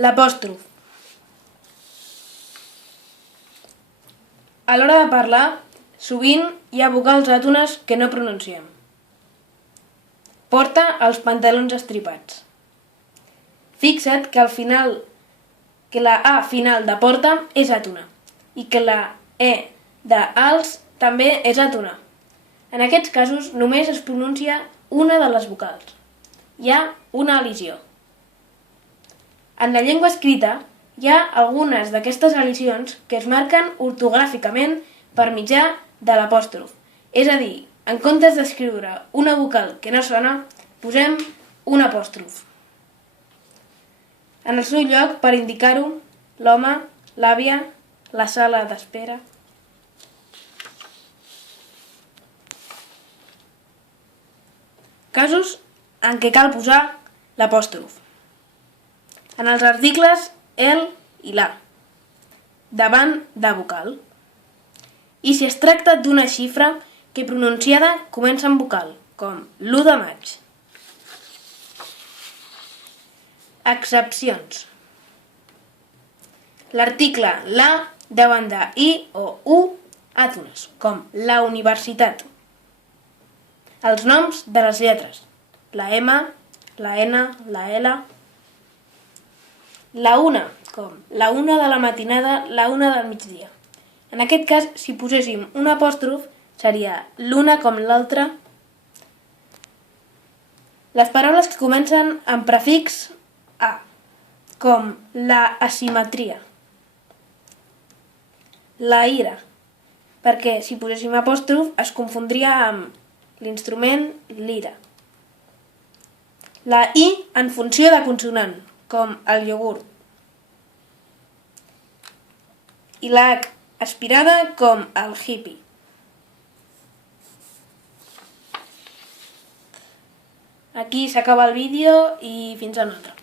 L'apòstrof. A l'hora de parlar, sovint hi ha vocals àtones que no pronunciem. Porta els pantalons estripats. Fixa't que la A final de porta és àtona i que la E d'als també és àtona. En aquests casos només es pronuncia una de les vocals. Hi ha una elisió. En la llengua escrita hi ha algunes d'aquestes elisions que es marquen ortogràficament per mitjà de l'apòstrof. És a dir, en comptes d'escriure una vocal que no sona, posem un apòstrof. En el seu lloc, per indicar-ho, l'home, l'àvia, la sala d'espera. Casos en què cal posar l'apòstrof. En els articles el i la, davant de vocal. I si es tracta d'una xifra que pronunciada comença amb vocal, com l'1 de maig. Excepcions. L'article la davant de i o u àtones, com la universitat. Els noms de les lletres, la M, la N, la L. La una, com la una de la matinada, la una del migdia. En aquest cas, si poséssim un apòstrof, seria l'una com l'altra. Les paraules que comencen amb prefix a, com la asimetria. La ira, perquè si poséssim apòstrof es confondria amb l'instrument lira. La i en funció de consonant, com el iogurt. I la h aspirada com el hippie. Aquí s'acaba el vídeo i fins a una altra.